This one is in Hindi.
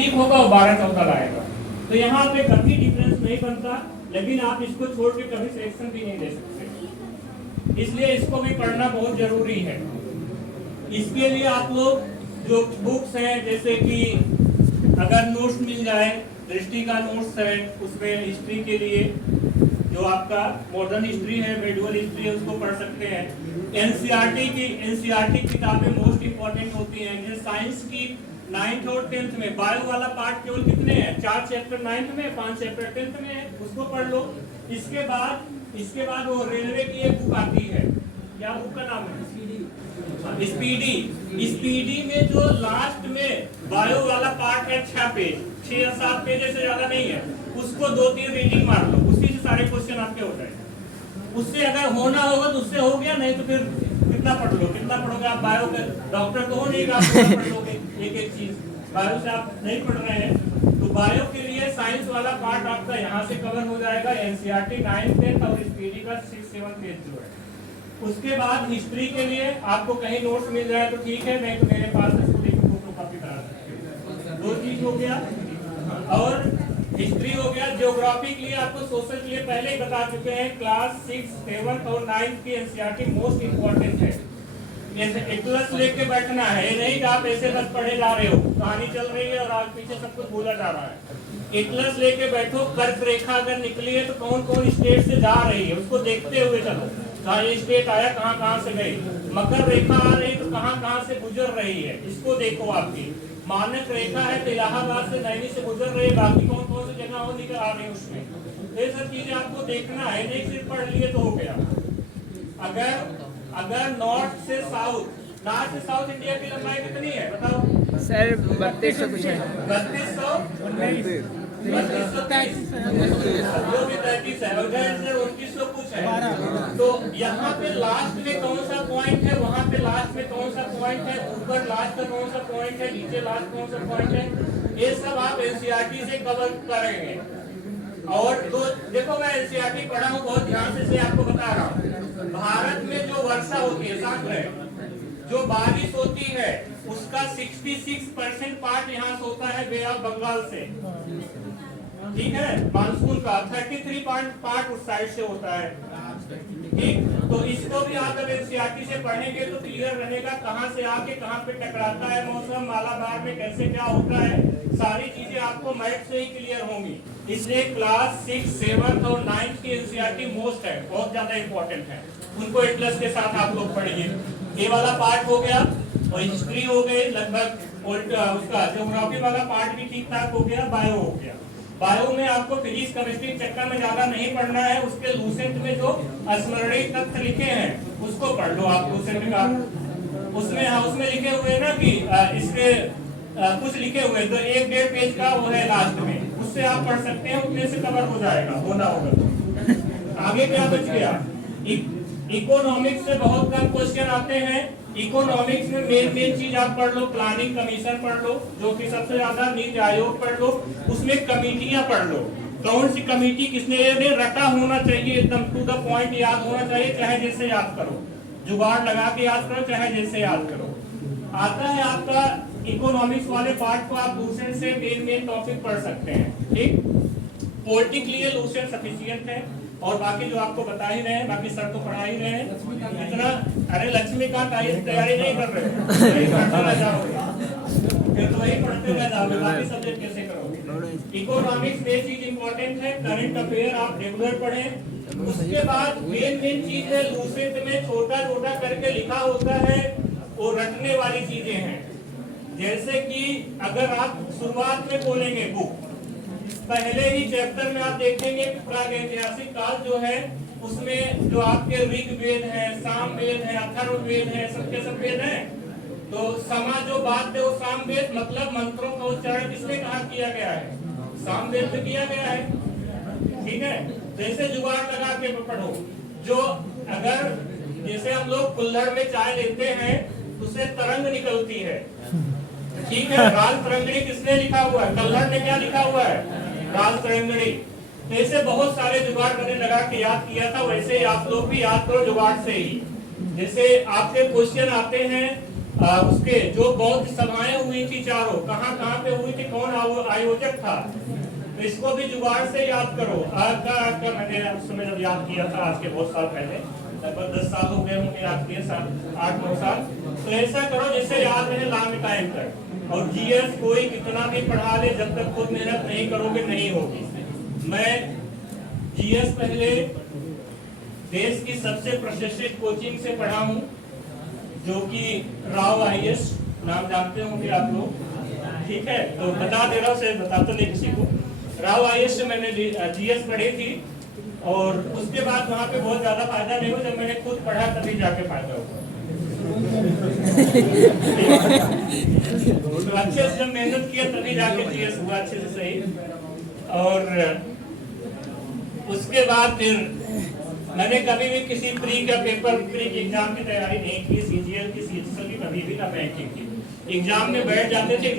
ठीक होगा वो 12-14 लाएगा। तो यहाँ पे कभी डिफरेंस नहीं बनता, लेकिन आप इसको छोड़ के कभी सिलेक्शन भी नहीं ले सकते, इसलिए इसको भी पढ़ना बहुत जरूरी है। इसके लिए आप लोग जो बुक्स हैं, जैसे कि अगर नोट्स मिल जाए, दृष्टि का नोट्स है, उसमें हिस्ट्री के लिए जो आपका मॉडर्न हिस्ट्री है, मेडिवल हिस्ट्री है, उसको पढ़ सकते हैं। एनसीईआरटी किताबें मोस्ट इंपॉर्टेंट होती हैं। जैसे साइंस की 9th और 10th में बायो वाला पार्ट केवल कितने हैं, 4 चैप्टर 9th में, 5 चैप्टर 10th में है, उसको पढ़ लो। इसके बाद वो रेलवे की एक बुक आती है, क्या बुक का नाम है, स्पीडी में जो लास्ट में बायो वाला पार्ट है 6 पेज, 6 या 7 पेज से ज्यादा नहीं है, उसको 2-3 रीडिंग मार लो, उसी से सारे क्वेश्चन आपके हो जाएंगे। उससे अगर होना होगा तो उससे हो गया, नहीं तो फिर कितना पढ़ोगे आप, बायो के डॉक्टर तो हो नहीं, आप पढ़ लोगे एक चीज, बायो से आप नहीं पढ़ रहे हैं। तो बायो के लिए साइंस वाला पार्ट आपका यहाँ से कवर हो जाएगा, एनसीईआरटी 9th 10th और स्पीडी का 6-7 पेज जो है। उसके बाद हिस्ट्री के लिए आपको कहीं नोट्स मिल जाए तो ठीक है, नहीं तो मेरे पास स्टूडी की फोटो कॉपी करा सकते हो। 2 चीज हो गया, और हिस्ट्री हो गया। ज्योग्राफी के लिए आपको सोशल के लिए पहले ही बता चुके हैं, क्लास 6, 7 और 9th की एनसीईआरटी मोस्ट इंपॉर्टेंट है। एटलस लेके बैठना है, ये नहीं कि आप ऐसे बस पढ़े जा रहे हो, कहानी चल रही है और आगे पीछे सब कुछ भूला जा रहा है। एटलस लेके बैठो, कर्क रेखा अगर निकली है तो कौन कौन स्टेट से जा रही है उसको देखते हुए चलो, कहाँ ये स्टेट आया, कहाँ से गई। मकर रेखा आ रही तो कहाँ से गुजर रही है, इसको देखो। आपकी मानक रेखा है तो इलाहाबाद से नैनी से गुजर रही है, बाकी कौन कौन सी जगह हो निकल आ रही है उसमें, ये सब चीजें आपको देखना है, नहीं सिर्फ पढ़ लिए तो हो गया। अगर नॉर्थ से साउथ इंडिया की लंबाई कितनी है बताओ सर? 3200 कुछ है, 3200 जो भी 33 है, और 2900 कुछ है। तो यहाँ पे लास्ट में कौन सा पॉइंट है, वहाँ पे लास्ट में कौन सा पॉइंट है, ऊपर लास्ट का कौन सा पॉइंट है, नीचे लास्ट कौन सा पॉइंट है, ये सब आप एनसीईआरटी से कवर करेंगे। और तो देखो, मैं एनसीईआरटी पढ़ा हूँ बहुत ध्यान से आपको बता रहा हूँ। भारत में जो वर्षा होती है, सागर जो बारिश होती है, उसका 66% पार्ट यहाँ से होता है बे ऑफ बंगाल से, ठीक है, मानसून का 33 पार्ट उस साइड से होता है, ठीक। तो इसको भी आप अगर एनसीईआरटी से पढ़ेंगे तो क्लियर रहेगा, कहाँ से आके कहाँ पे टकराता है मौसम, मालाबार में कैसे क्या होता है, सारी चीजें आपको मैथ से ही क्लियर होंगी। इसलिए क्लास 6, 7 और 9th की एनसीईआरटी मोस्ट है, बहुत ज्यादा इंपॉर्टेंट है, उनको एटलस के साथ आप लोग पढ़िए। ये वाला पार्ट हो गया, और हिस्ट्री हो गई लगभग, और उसका ज्योग्राफी वाला पार्ट भी ठीक ठाक हो गया। बायो हो गया, बायो में आपको फिजिक्स केमिस्ट्री चक्कर में ज्यादा नहीं पढ़ना है, उसके लूसेंट में जो स्मरणीय तथ्य लिखे हैं उसको पढ़ लो आप। लूसेंट का उसमें लिखे हुए ना कि इसके कुछ लिखे हुए, तो 1-1.5 पेज का वो है लास्ट में, उससे आप पढ़ सकते हैं, उतने से कवर हो जाएगा, होना होगा तो। आगे क्या बच गया, इकोनॉमिक्स से बहुत कम क्वेश्चन आते हैं। इकोनॉमिक्स में मेन चीज आप पढ़ लो, प्लानिंग कमीशन पढ़ लो, जो कि सबसे ज्यादा, नीति आयोग पढ़ लो, उसमें कमेटियां पढ़ लो, कौन सी कमेटी किसने रटा होना चाहिए, एकदम टू द पॉइंट याद होना चाहिए, चाहे जैसे याद करो, जुगाड़ लगा के याद करो, चाहे जैसे याद करो। आता है आपका इकोनॉमिक्स वाले पार्ट को आप लूसेंट से मेन टॉपिक पढ़ सकते हैं, ठीक। पॉलिटिक लिए लूसेंट सफिशिएंट है, और बाकी जो आपको बता ही रहे हैं, बाकी सर तो पढ़ा ही रहे हैं इतना। अरे लक्ष्मीकांत आई तैयारी नहीं कर रहे हो, फिर तो वही पढ़ते रह जाओगे, बाकी सब्जेक्ट कैसे करोगे। इकोनॉमिक्स में चीज इंपॉर्टेंट है, करंट अफेयर आप रेगुलर पढ़ें। उसके बाद मेन चीज है, लूसेंट में छोटा करके लिखा होता है, वो रटने वाली चीजें हैं। जैसे कि अगर आप शुरुआत में बोलेंगे बुक, पहले ही चैप्टर में आप देखेंगे कि प्रागैतिहासिक काल जो है, उसमें जो आपके ऋग्वेद है, सामवेद है, अथर्ववेद है, सबके सब वेद है। तो समा जो बात है वो सामवेद, मतलब मंत्रों का उच्चारण किसने कहा किया गया है, सामवेद में किया गया है, ठीक है। जैसे जुगाड़ लगा के पढ़ो, जो अगर जैसे हम लोग कुल्हड़ में चाय लेते हैं, उससे तरंग निकलती है, ठीक है। राल तरंगड़ी किसने लिखा हुआ है, कल्हड़ ने क्या लिखा हुआ है, राल तरंगड़ी। तो ऐसे बहुत सारे जुगाड़ मैंने लगा के याद किया था, वैसे ही आप लोग भी याद करो जुगाड़ से ही। जैसे आपके क्वेश्चन आते हैं उसके जो बौद्ध सभाएं हुई थी चारों, कहाँ कहाँ पे हुई थी, कौन आयोजक था, तो इसको भी जुगाड़ से याद करो। आज का मैंने उस समय जब याद किया था, आज के बहुत साल पहले, लगभग 10 साल हो गए होंगे याद किए, 8-9 साल। तो ऐसा करो जिससे याद रहे लॉन्ग टाइम तक। और जीएस कोई कितना भी पढ़ा ले, जब तक खुद मेहनत नहीं करोगे नहीं होगी। मैं जीएस पहले देश की सबसे प्रतिष्ठित कोचिंग से पढ़ा हूँ, जो कि राव आईएएस, नाम जानते होंगे आप लोग, ठीक है, तो बता दे रहा हूँ, बता तो नहीं किसी को। राव आईएएस से मैंने जीएस पढ़ी थी, और उसके बाद वहाँ पे बहुत ज्यादा फायदा नहीं हुआ। जब मैंने खुद पढ़ा तभी जाके फायदा हुआ। तो अच्छे से जब मेहनत किया तभी जाके जीएस हुआ अच्छे से, सही। और उसके बाद फिर मैंने कभी भी किसी प्री का पेपर, प्री की एग्जाम की तैयारी नहीं की, सीजीएल की, सीजीएल की कभी भी ना, बैंकिंग की। एग्जाम में बैठ जाते थे,